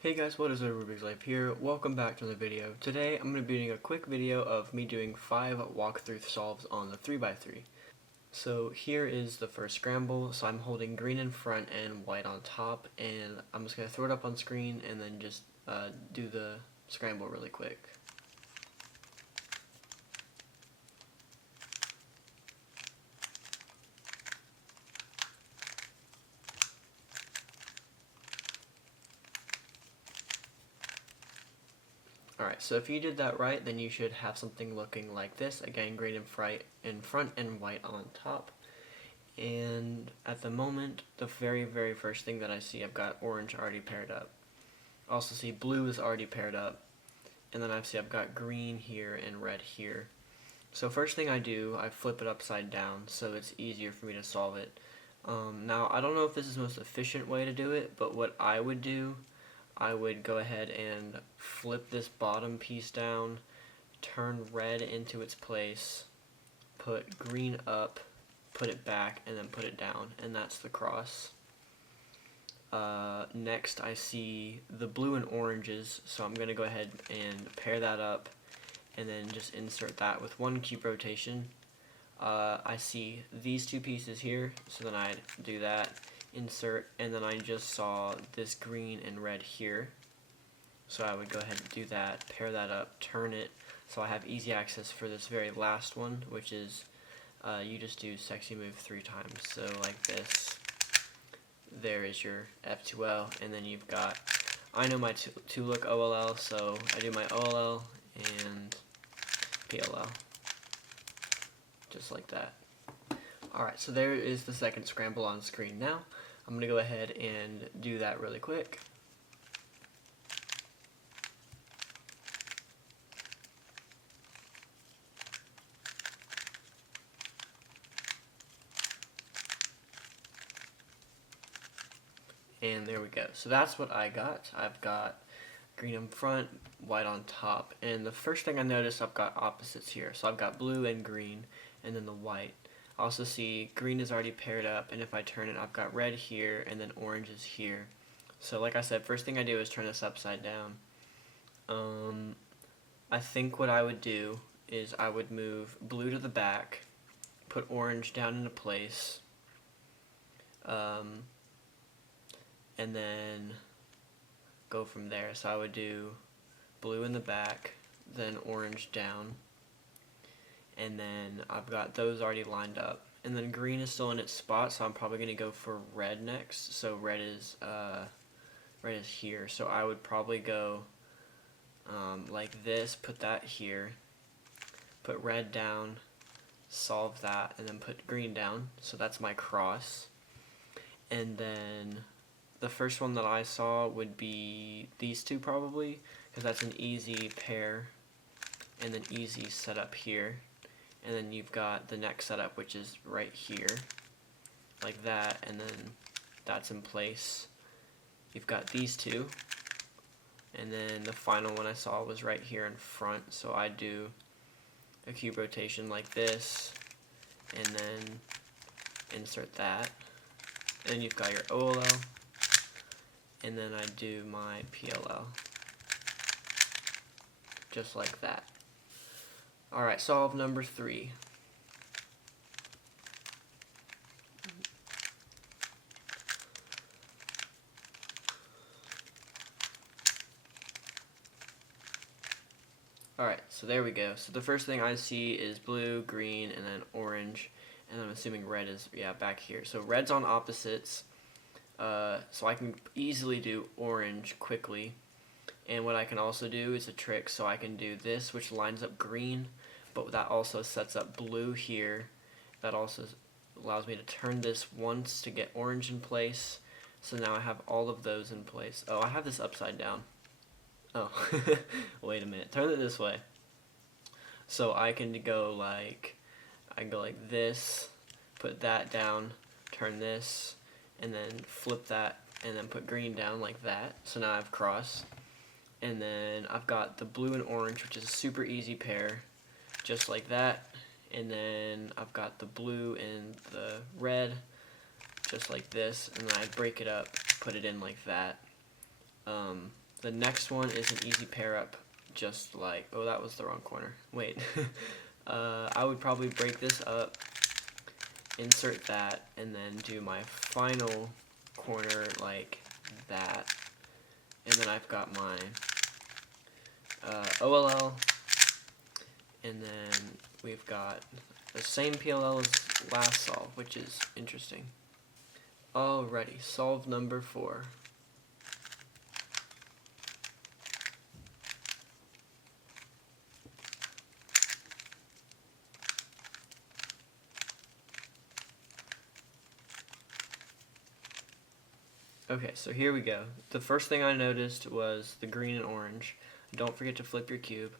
Hey guys, what is up? RubiksLife here. Welcome back to the video. Today I'm going to be doing a quick video of me doing 5 walkthrough solves on the 3x3. So here is the first scramble. So I'm holding green in front and white on top, and I'm just going to throw it up on screen and then just do the scramble really quick. Alright, so if you did that right, then you should have something looking like this. Again, green in front and white on top. And at the moment, the very first thing that I see, I've got orange already paired up. I also see blue is already paired up. And then I've got green here and red here. So first thing I do, I flip it upside down so it's easier for me to solve it. Now, I don't know if this is the most efficient way to do it, but what I would do, I would go ahead and flip this bottom piece down, turn red into its place, put green up, put it back, and then put it down, and that's the cross. Next I see the blue and oranges, so I'm going to go ahead and pair that up and then just insert that with 1 cube rotation. I see these 2 pieces here, so then I do that, insert, and then I just saw this green and red here, so I would go ahead and do that, pair that up, turn it, so I have easy access for this very last one, which is you just do sexy move 3 times, so like this. There is your F2L, and then you've got, I know my 2-look OLL, so I do my OLL and PLL, just like that. Alright, so there is the second scramble on screen now. I'm going to go ahead and do that really quick. And there we go. So that's what I got. I've got green in front, white on top. And the first thing I notice, I've got opposites here. So I've got blue and green, and then the white. I also see green is already paired up, and if I turn it, I've got red here, and then orange is here. So like I said, first thing I do is turn this upside down. I think what I would do is I would move blue to the back, put orange down into place, and then go from there. So I would do blue in the back, then orange down, and then I've got those already lined up. And then green is still in its spot, so I'm probably going to go for red next. So red is here. So I would probably go like this, put that here, put red down, solve that, and then put green down. So that's my cross. And then the first one that I saw would be these 2 probably, because that's an easy pair and an easy setup here. And then you've got the next setup, which is right here, like that, and then that's in place. You've got these 2, and then the final one I saw was right here in front, so I do a cube rotation like this, and then insert that. And then you've got your OLL, and then I do my PLL, just like that. Alright, solve number 3. Alright, so there we go. So the first thing I see is blue, green, and then orange, and I'm assuming red is, back here. So red's on opposites, so I can easily do orange quickly. And what I can also do is a trick, so I can do this, which lines up green, but that also sets up blue here. That also allows me to turn this once to get orange in place. So now I have all of those in place. Oh, I have this upside down. Oh, wait a minute. Turn it this way. So I can go like this, put that down, turn this, and then flip that, and then put green down like that. So now I have cross. And then I've got the blue and orange, which is a super easy pair, just like that. And then I've got the blue and the red, just like this. And then I break it up, put it in like that. The next one is an easy pair up, just like, oh, that was the wrong corner. Wait. I would probably break this up, insert that, and then do my final corner like that. And then I've got my OLL, and then we've got the same PLL as last solve, which is interesting. Alrighty, solve number 4. Okay, so here we go. The first thing I noticed was the green and orange. Don't forget to flip your cube.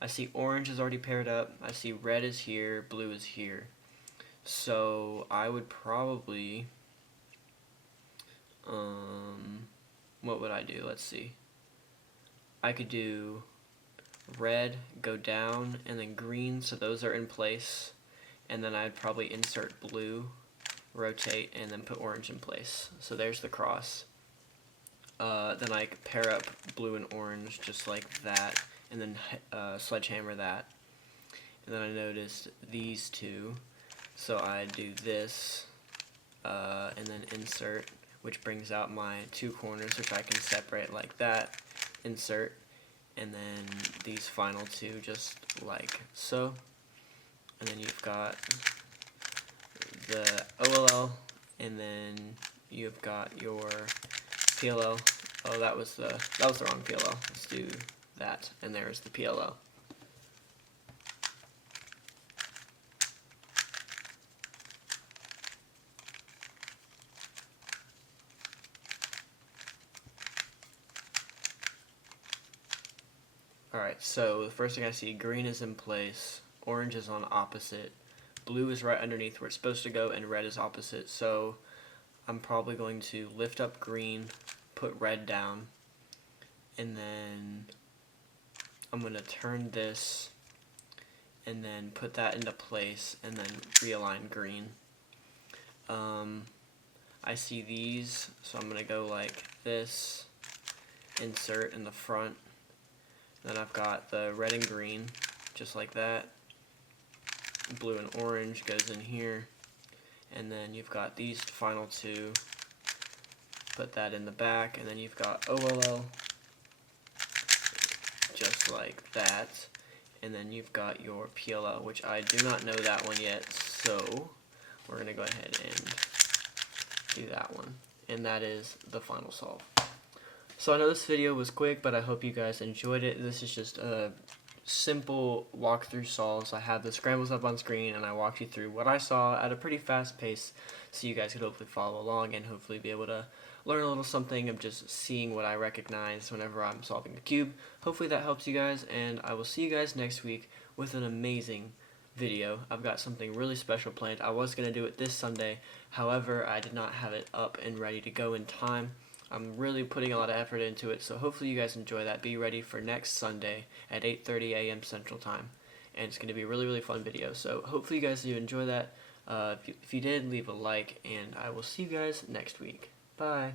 I see orange is already paired up. I see red is here, blue is here. So I would probably, what would I do? Let's see. I could do red, go down, and then green, so those are in place. And then I'd probably insert blue, rotate, and then put orange in place. So there's the cross. Then I could pair up blue and orange just like that, and then sledgehammer that. And then I noticed these two, so I do this, and then insert, which brings out my 2 corners, which I can separate like that, insert, and then these final 2 just like so. And then you've got the OLL, and then you've got your PLL. Oh, that was the wrong PLL. Let's do that, and there's the PLL. Alright, so the first thing I see, green is in place, orange is on opposite, blue is right underneath where it's supposed to go, and red is opposite. So I'm probably going to lift up green, put red down, and then I'm going to turn this and then put that into place and then realign green. I see these, so I'm going to go like this, insert in the front. Then I've got the red and green, just like that. Blue and orange goes in here. And then you've got these final 2. Put that in the back, and then you've got OLL, just like that. And then you've got your PLL, which I do not know that one yet, so we're going to go ahead and do that one. And that is the final solve. So I know this video was quick, but I hope you guys enjoyed it. This is just a simple walkthrough solves. I have the scrambles up on screen, and I walked you through what I saw at a pretty fast pace, so you guys could hopefully follow along and hopefully be able to learn a little something of just seeing what I recognize whenever I'm solving the cube. Hopefully that helps you guys, and I will see you guys next week with an amazing video. I've got something really special planned. I was going to do it this Sunday, however, I did not have it up and ready to go in time. I'm really putting a lot of effort into it, so hopefully you guys enjoy that. Be ready for next Sunday at 8:30 a.m. Central Time, and it's going to be a really, really fun video. So hopefully you guys do enjoy that. If you did, leave a like, and I will see you guys next week. Bye.